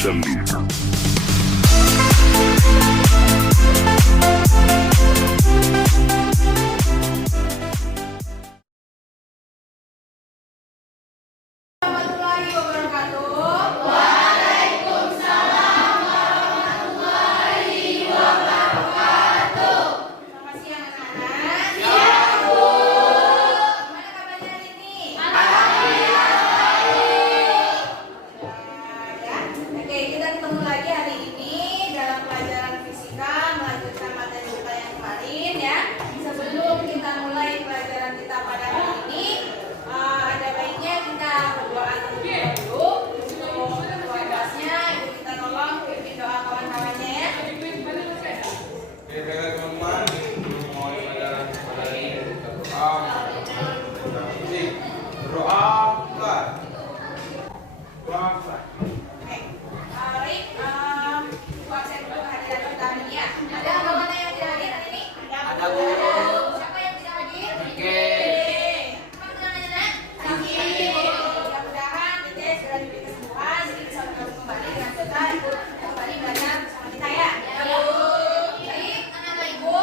Sendiri. Warahmatullahi wabarakatuh. Selamat siang anak-anak. Siang, Bu. Gimana kabarnya hari ini? Alhamdulillah baik. Ya. Oke, kita ketemu lagi hari ini dalam pelajaran fisika, melanjutkan materi kita yang kemarin ya. Sebelum kita mulai pelajaran kita pada hari ini, ada baiknya kita berdoa terlebih dahulu. Untuk doa kelasnya, ibu kita tolong pimpin doa kawan-kawannya ya. Oke, baik. Buat saya dulu kehadiran kita hari ini ya. Ada kawan yang tidak hadir hari ini? Ada, Bu. Siapa yang tidak hadir? Oke. Apa kenalannya, Nak? Mudah-mudahan kita segera diberi kesembuhan, jadi bisa bergabung kembali dengan kita, kembali belajar bersama kita ya. Baik, anak-anak Ibu.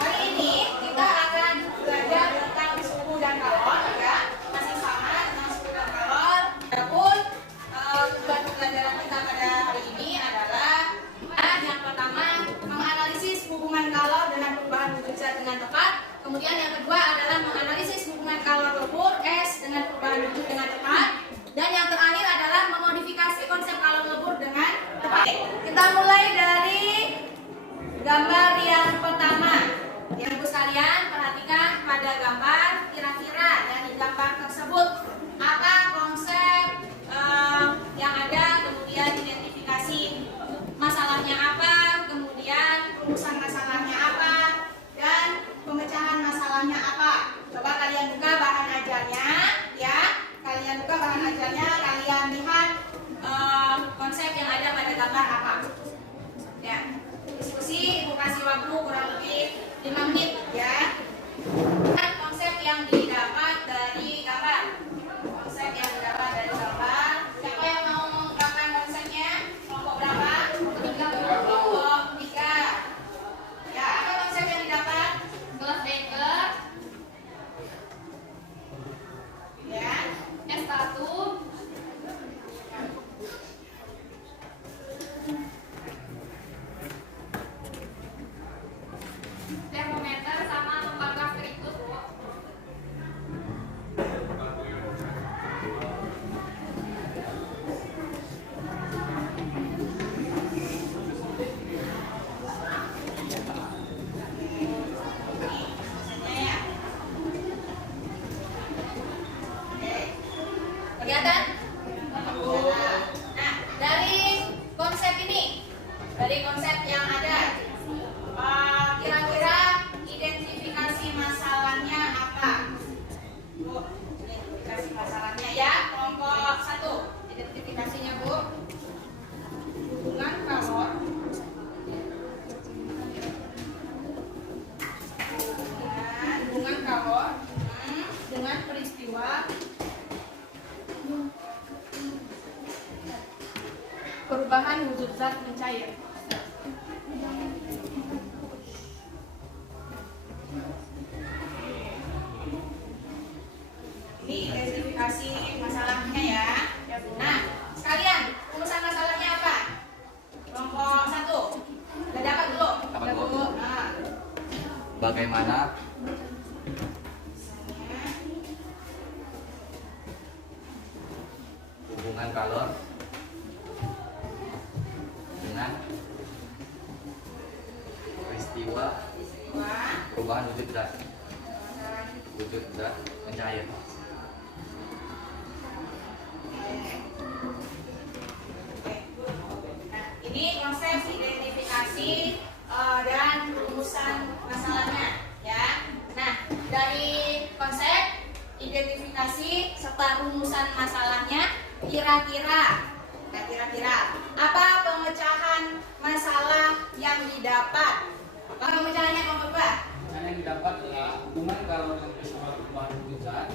Hari ini kita akan belajar tentang suhu dan kalor ya. Masih sama tentang suhu dan kalor. Adapun tujuan pembelajaran kita pada hari ini adalah yang pertama menganalisis hubungan kalor dengan perubahan wujud zat dengan tepat. Kemudian yang kedua adalah menganalisis hubungan kalor lebur es dengan perubahan wujud dengan tepat. Dan yang terakhir adalah memodifikasi konsep kalor lebur dengan tepat. Kita mulai dari gambar yang pertama. Ya, Ibu sekalian, perhatikan pada gambar, kira-kira dari gambar tersebut apa konsep yang ada, kemudian identifikasi masalahnya apa, kemudian rumusan masalahnya apa, dan pemecahan masalahnya apa. Coba kalian buka bahan ajarnya, ya. Kalian buka bahan ajarnya, kalian lihat konsep yang ada pada gambar apa. Ya, diskusi, Ibu kasih waktu kurang lebih 5 menit, ya. Dan konsep yang didapat dari gambar. Konsep yang didapat dari gambar. Siapa yang mau mengungkapkan konsepnya? Kelompok berapa? Kelompok 3. Ya, apa konsep yang didapat? Gelas beker. Ya, S1. Termometer sama lembaga spiritus, Bu. Kelihatan? Nah, dari konsep ini, dari konsep yang ada, kira-kira identifikasi masalahnya apa? Bu, identifikasi masalahnya ya, kelompok 1. Identifikasinya, Bu. Hubungan kalor dengan peristiwa perubahan wujud zat mencair. Ini identifikasi masalahnya ya. Nah, sekalian, rumusan masalahnya apa? Kelompok 1. Udah dapat belum? Dapat, Bu. Nah, Bagaimana hubungan kalor dengan peristiwa perubahan wujud zat mencair. Nah, ini konsep identifikasi dan rumusan masalahnya ya. Nah, dari konsep identifikasi serta rumusan masalahnya, kira-kira apa pemecahan masalah yang didapat? Apa pemecahannya, kelompok 2? Yang didapat adalah hubungan kalor dengan peristiwa perubahan wujud zat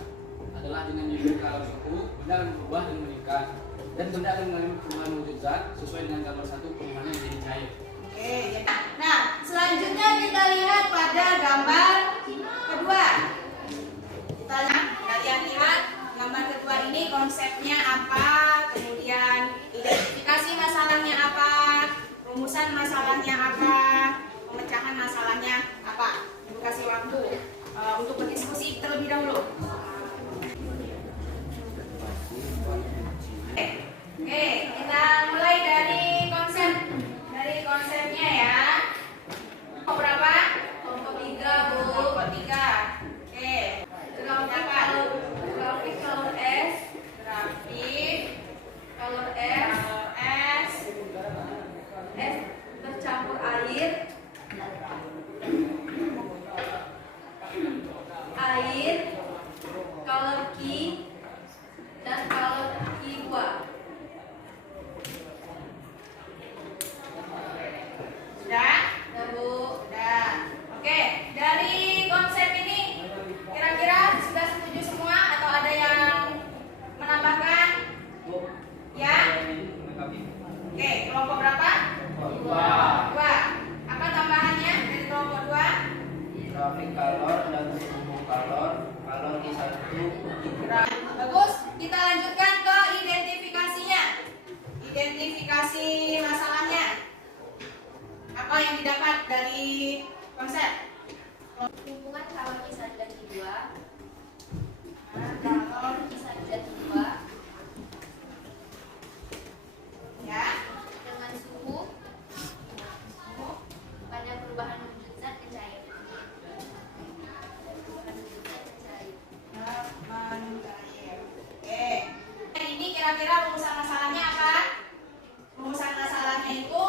adalah dengan unit kalor suhu benda berubah dan meningkat. dan benda yang mengalami perubahan wujud zat sesuai dengan gambar 1 perubahannya menjadi cair. Oke, nah selanjutnya kita lihat pada gambar kedua. Kalian lihat gambar kedua ini konsepnya apa, kemudian identifikasi masalahnya apa, rumusan masalahnya apa, pemecahan masalahnya apa. Ibu kasih waktu untuk berdiskusi terlebih dahulu. Oke, kita mulai dari konsepnya ya. Kelompok berapa? Kelompok 3, Bu. Kelompok 3. Oke. Grafik color S. S bercampur air. Color key dan color key 2. Sudah? Sudah, Bu. Sudah. Oke, dari konsep ini kira-kira sudah setuju semua atau ada yang menambahkan? Ya? Oke, kelompok berapa? Dua. Apa tambahannya dari kelompok 2? Grafik color dan suhu color Q1. Bagus, kita lanjutkan ke identifikasinya. Identifikasi masalahnya. Apa yang didapat dari konsep? Hubungan kalor Q1 dan Q2. Kalor Q1 dan Q2 ya. dengan suhu pada perubahan wujud zat dan cair. Oke. Ini kira-kira rumusan masalahnya apa? Rumusan masalahnya itu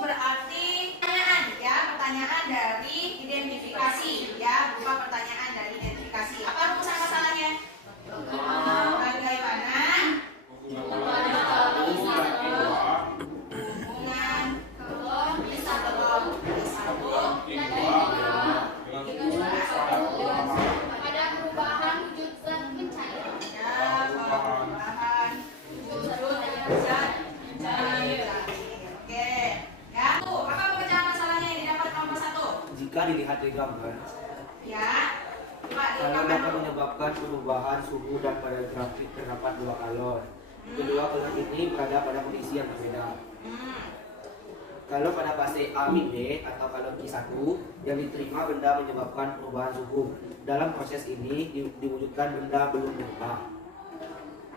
berarti pertanyaan ya, pertanyaan dari identifikasi ya, berupa pertanyaan dari identifikasi. Apa rumusan masalahnya? Bagaimana hubungan kalor Q1 Pada perubahan wujud zat dan cair. perubahan wujud zat cair. Oke. Ya, tuh, apa pemecahan masalahnya yang didapat kelompok 1? Jika dilihat dari gambar, Ya. Coba kalor digambar dapat dulu. menyebabkan perubahan suhu dan pada grafik terdapat 2 kalor. Kedua kalor ini berada pada kondisi yang berbeda. Kalau pada fase A-B atau kalor Q1 yang diterima benda menyebabkan perubahan suhu. Dalam proses ini diwujudkan benda belum berubah.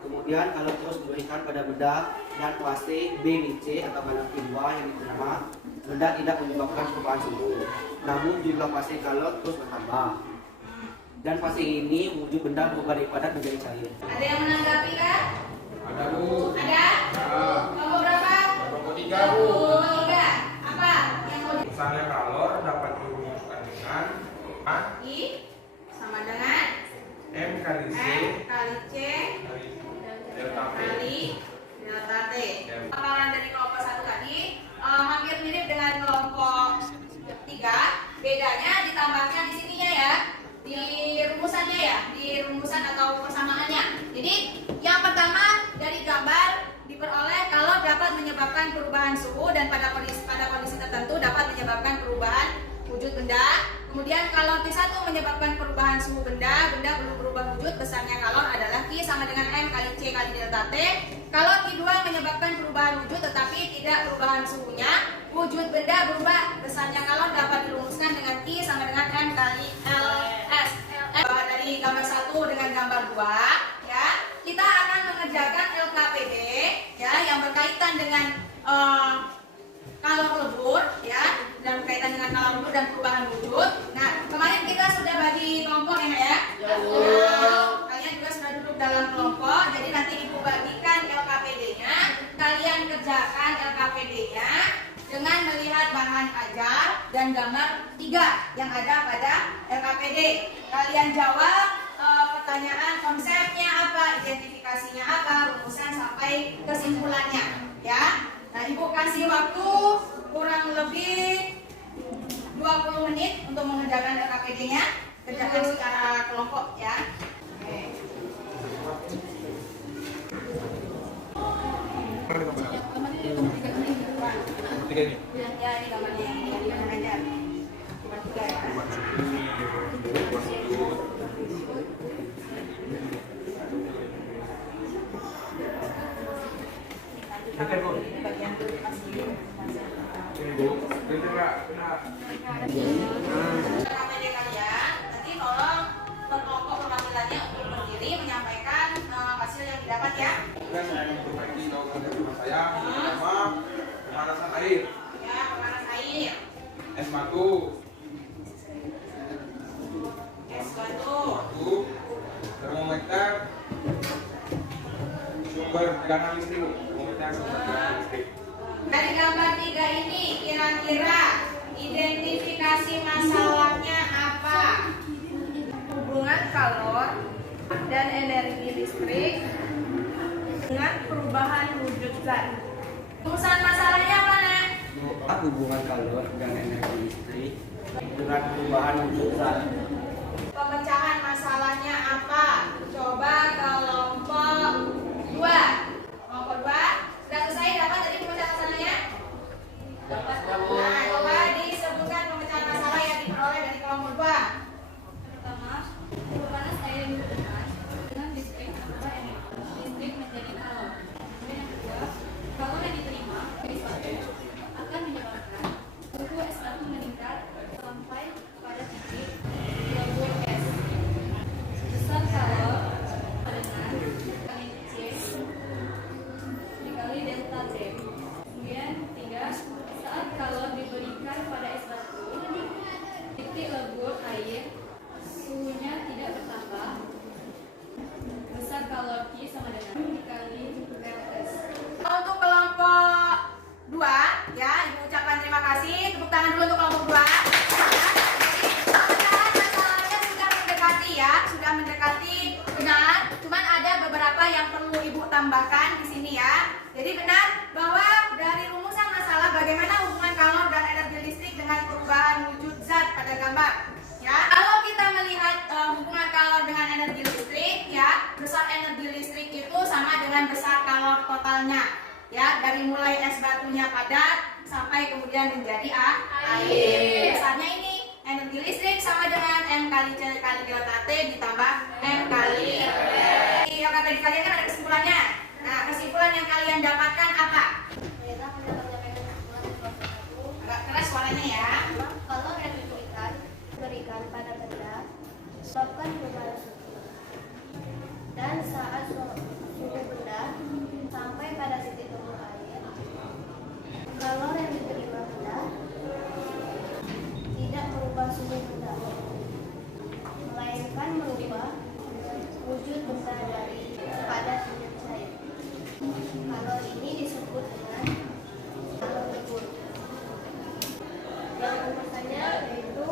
Kemudian kalau terus diberikan pada benda dan fase B-C atau kalor Q2 yang diterima, benda tidak menyebabkan perubahan suhu. Namun jumlah fase kalor terus bertambah. Dan fase ini wujud benda berubah dari padat menjadi cair. Ada yang menanggapi kah? Ada, Bu. Ada? Kelompok berapa? Kelompok 3, Kelompok 3. Apa yang mau Misalnya kalor dapat dirumuskan dengan A I sama dengan M kali C M kali C kali delta P. kali delta T. Ya. Paparan dari kelompok 1 tadi hampir mirip dengan kelompok 3. Bedanya ditambahkan di sininya ya, di rumusannya ya, di rumusan atau persamaannya. Jadi yang pertama dari gambar diperoleh kalau dapat menyebabkan perubahan suhu dan pada kondisi tertentu dapat menyebabkan perubahan wujud benda. Kemudian kalau Q1 menyebabkan perubahan suhu benda belum berubah wujud, besarnya kalor adalah Q sama dengan M kali C kali delta T. Kalau Q2 menyebabkan perubahan wujud tetapi tidak perubahan suhunya, wujud benda berubah, besarnya kalor dapat dirumuskan dengan Q sama dengan M kali LS. Dari gambar 1 dengan gambar 2 ya, kita akan mengerjakan LKPD ya yang berkaitan dengan kalor lebur ya, dan berkaitan dengan kalor lebur dan perubahan wujud. Nah, kemarin kita sudah bagi kelompok ya. Kalian juga sudah duduk dalam kelompok, jadi nanti Ibu bagikan LKPD-nya, kalian kerjakan LKPD-nya dengan melihat bahan ajar dan gambar 3 yang ada pada LKPD. Kalian jawab pertanyaan konsepnya apa, identifikasinya apa, rumusan sampai kesimpulannya ya. Nah, Ibu kasih waktu kurang lebih 20 menit untuk mengerjakan LKPD-nya. Kerjakan secara kelompok ya. Oke. tiga ini. Ya, ini gambarnya yang ini yang ajar. Nomor 3 ya. Ini bagian masih Bu, itu enggak. KPD kalian, nanti tolong kelompok perwakilannya untuk berdiri menyampaikan hasil yang didapat ya. Saya akan memperbaiki jawaban rumah saya. Pertama, pemanasan air. Ya, pemanas air, Es batu. es batu, Termometer. Sumber tegangan listrik. Termometer sumber tegangan listrik. Dari gambar 3 ini kira-kira identifikasi masalahnya apa? Hubungan kalor dan energi listrik dengan perubahan wujud zat. Rumusan masalahnya apa, Nak? Hubungan kalor dan energi listrik dengan perubahan wujud zat. Pemecahan masalahnya apa? Coba kelompok 2. Kelompok 2 sudah selesai dapat tadi pemecahan masalahnya? Dapat. Nah, coba disebutkan pemecahan masalah yang diperoleh dari kelompok 2. Pertama, pemanas air yang dihubungkan dengan listrik atau energi listrik menjadi kalor. Kemudian yang kedua, kalor yang diterima dari suatu akan menyebabkan suhu es batu meningkat sampai pada titik lebur es. Besar kalor dengan kali C dikali delta T. Kemudian 3, saat kalor diberikan pada es batu, titik lebur air suhunya tidak bertambah. Besar kalor Q sama dengan dikali Rs. Untuk kelompok 2 ya, Ibu ucapkan terima kasih. Tepuk tangan dulu untuk kelompok 2. Pemecahan masalahnya sudah mendekati ya, sudah mendekati benar. Cuman ada beberapa yang perlu Ibu tambahkan di sini ya. Jadi benar bahwa dari rumusan masalah bagaimana hubungan kalor dan energi listrik dengan perubahan wujud zat pada gambar. Ya, kalau kita melihat hubungan kalor dengan energi listrik ya, besar energi listrik itu sama dengan besar kalor totalnya. Ya, dari mulai es batunya padat sampai kemudian menjadi air. Besarnya ini energi listrik sama dengan M kali C kali delta T ditambah M kali R. Yang kata di kalian kan ada kesimpulannya. Nah, kesimpulan yang kalian dapatkan apa? Agak keras suaranya ya. Kalor yang diberikan pada benda disebabkan perubahan suhu. Dan saat suhu benda sampai pada titik lebur air, kalor yang diterima benda tidak merubah suhu benda, melainkan merubah wujud benda dari padat menjadi cair. Kalor ini disebut dengan kalor lebur. Yang rumusannya yaitu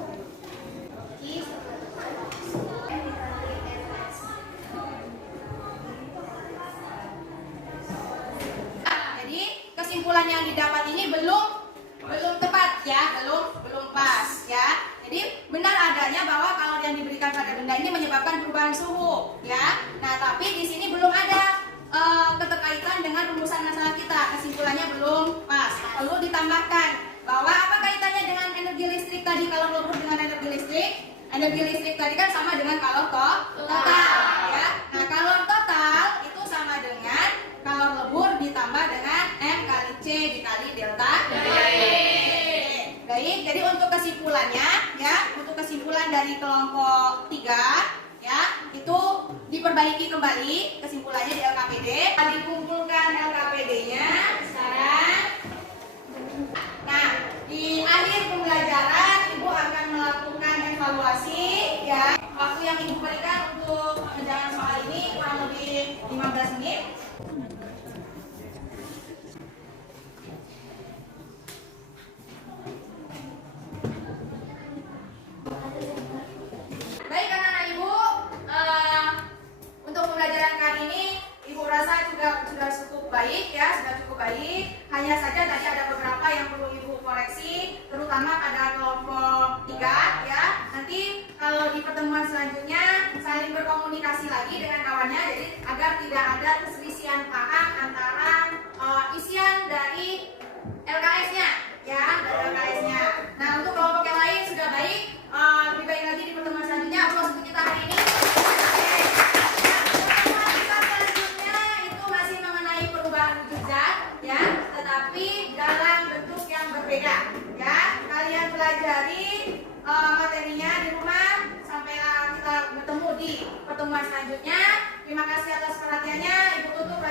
Q sama dengan M dikali Rs. Jadi kesimpulan yang didapat ini belum tepat ya, belum pas ya. Jadi benar adanya bahwa kalor yang diberikan pada benda ini menyebabkan perubahan suhu ya. Nah, tapi di sini belum ada keterkaitan dengan rumusan masalah kita. Kesimpulannya belum pas. Perlu ditambahkan bahwa apa kaitannya dengan energi listrik tadi, kalor lebur dengan energi listrik? Energi listrik tadi kan sama dengan kalor total ya. Nah, kalor total itu sama dengan kalor lebur ditambah dengan M kali C dikali delta T. Baik, jadi untuk kesimpulannya ya, untuk kesimpulan dari kelompok 3 ya, itu diperbaiki kembali kesimpulannya di LKPD. Dikumpulkan LKPD-nya sekarang. Nah, di akhir pembelajaran Ibu akan melakukan evaluasi ya. Waktu yang Ibu berikan untuk pengerjaan soal ini kurang lebih 15 menit. Baik anak-anak Ibu, untuk pembelajaran kali ini Ibu rasa juga sudah cukup baik ya, sudah cukup baik. Hanya saja tadi ada beberapa yang perlu Ibu koreksi, terutama pada kelompok 3 ya. Nanti kalau di pertemuan selanjutnya saling berkomunikasi lagi dengan kawannya, jadi agar tidak ada perselisihan paham antara isian dari LKS-nya. ya, nggak ada KS-nya. Nah, untuk kelompok yang lain sudah baik, lebih baik lagi di pertemuan selanjutnya. Aplaus untuk kita hari ini. Oke. Nah, pertemuan kita selanjutnya itu masih mengenai perubahan wujud zat, ya, tetapi dalam bentuk yang berbeda, ya. Kalian pelajari materinya di rumah sampai kita bertemu di pertemuan selanjutnya. Terima kasih atas perhatiannya. Ibu tutup.